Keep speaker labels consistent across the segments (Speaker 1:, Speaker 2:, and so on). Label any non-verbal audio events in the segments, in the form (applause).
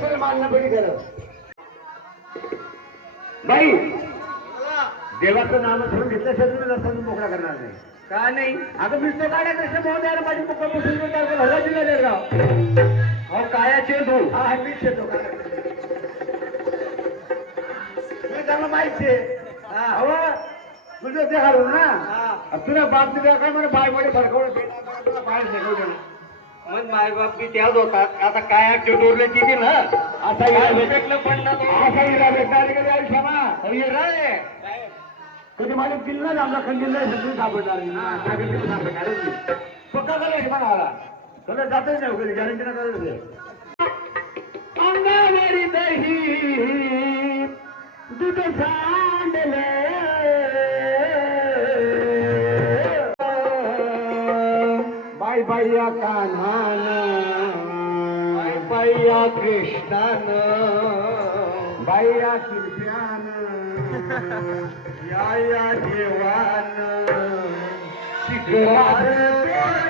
Speaker 1: Sir मानणं खरं. बाई देवाचं नाम ठेवून घेतलं तुम्ही रस्ता मोकळा करणार नाही.
Speaker 2: का नाही?
Speaker 1: अगं मिस्टर गाड्या कृष्ण महोदयाला माझी मुक्का बसून भरला जिल्हा देगाव
Speaker 2: अहो कायाचे तू
Speaker 1: हा हा मीच येतो मी त्यांना माहिती आहे.
Speaker 2: हा.
Speaker 1: अहो तुझं ते घालून ना.
Speaker 2: हा.
Speaker 1: तुला बाप दिला काय मला बायमध्ये फरकवलं तुला बाहेर शिकवलं
Speaker 2: मग माय बाप बी त्याच होता. आता काय डोरले किती ना?
Speaker 1: असा
Speaker 2: काय भेटलं पण तो.
Speaker 1: असा भेटणार कधी आमचा खंडील नाही सगळी सापडणार. पक्का झाला एक म्हणाला तुला जातच नाही कधी गॅरंटी ना करत अंगावरी दही दूध सांडले. बाया कान्हान
Speaker 2: बाईया कृष्णान
Speaker 1: बाया किरप्यान (laughs)
Speaker 2: या या देवान.
Speaker 1: शिकवार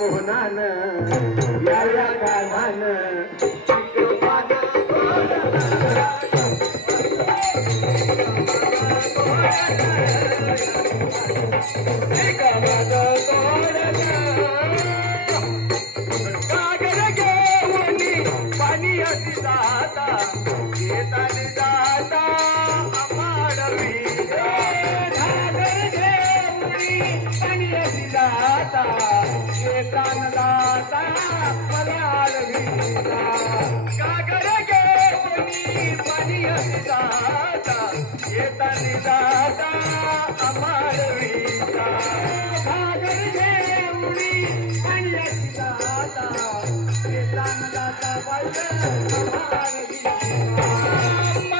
Speaker 1: मोहनान या या कानान इक माझं
Speaker 2: कागर जाता येतान जाता मलाडवी कागर घेऊनी पाणी अशी जाता येतानी जाता अमाडवी कागर घेऊनी पाणी अशी जाता येतान जाता अमाडवी माझ्या अंगावर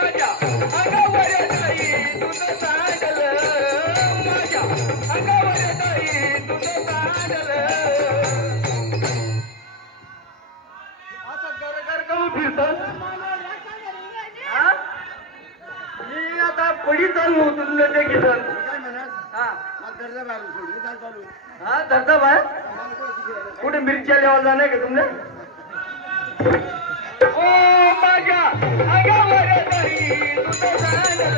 Speaker 2: पडी चालू तुमले ते किसन हा. धरता बाय कुठे मिरच्या लेवाल जाणार का तुमने? ओ माझ्या अंगावर नाही तुझं सांडलं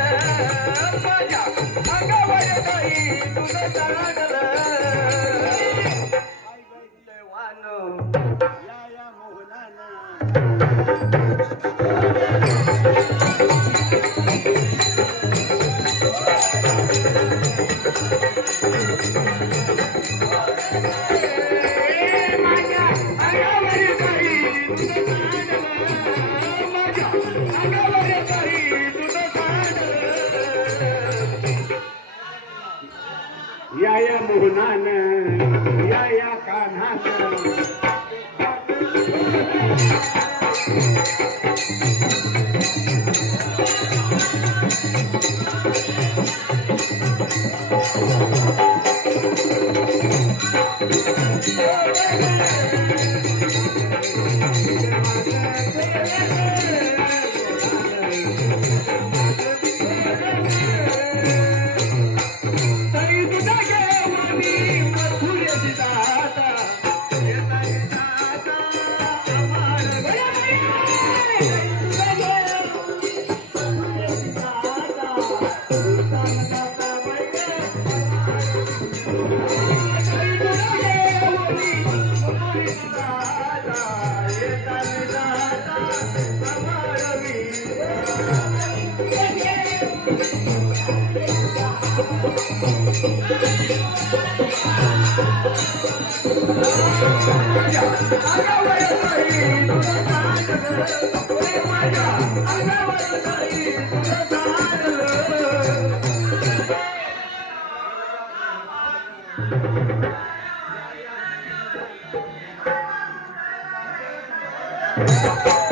Speaker 2: माझ्या अंगावर नाही तुझं सांडलं देवानं
Speaker 1: या या मोहनान
Speaker 2: या या कान्हान. Música Yeah.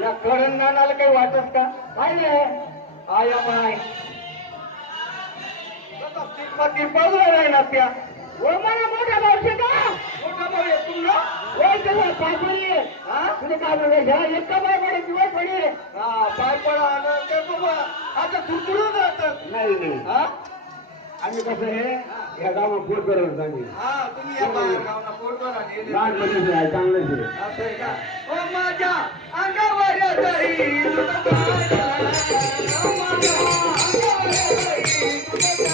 Speaker 1: या करंदानाला काही वाटत का? काय आया माय तिरपाल आहे ना त्या.
Speaker 2: ओ मला मोठा भाऊ का?
Speaker 1: मोठा भाऊ आहे तुला
Speaker 2: ओय पाय
Speaker 1: हा?
Speaker 2: तुला काय बोलले ह्या एका पाय पडे दिवस पडे
Speaker 1: हा, पाय पडा आणि ते बाबा आता तुटून जातात.
Speaker 2: नाही नाही.
Speaker 1: हा?
Speaker 2: आम्ही कसं हे या गावात पोट करत आम्ही
Speaker 1: हा तुम्ही या
Speaker 2: आहे चांगलंच आहे.
Speaker 1: असं आहे का? ओ माझ्या अंगावर तरी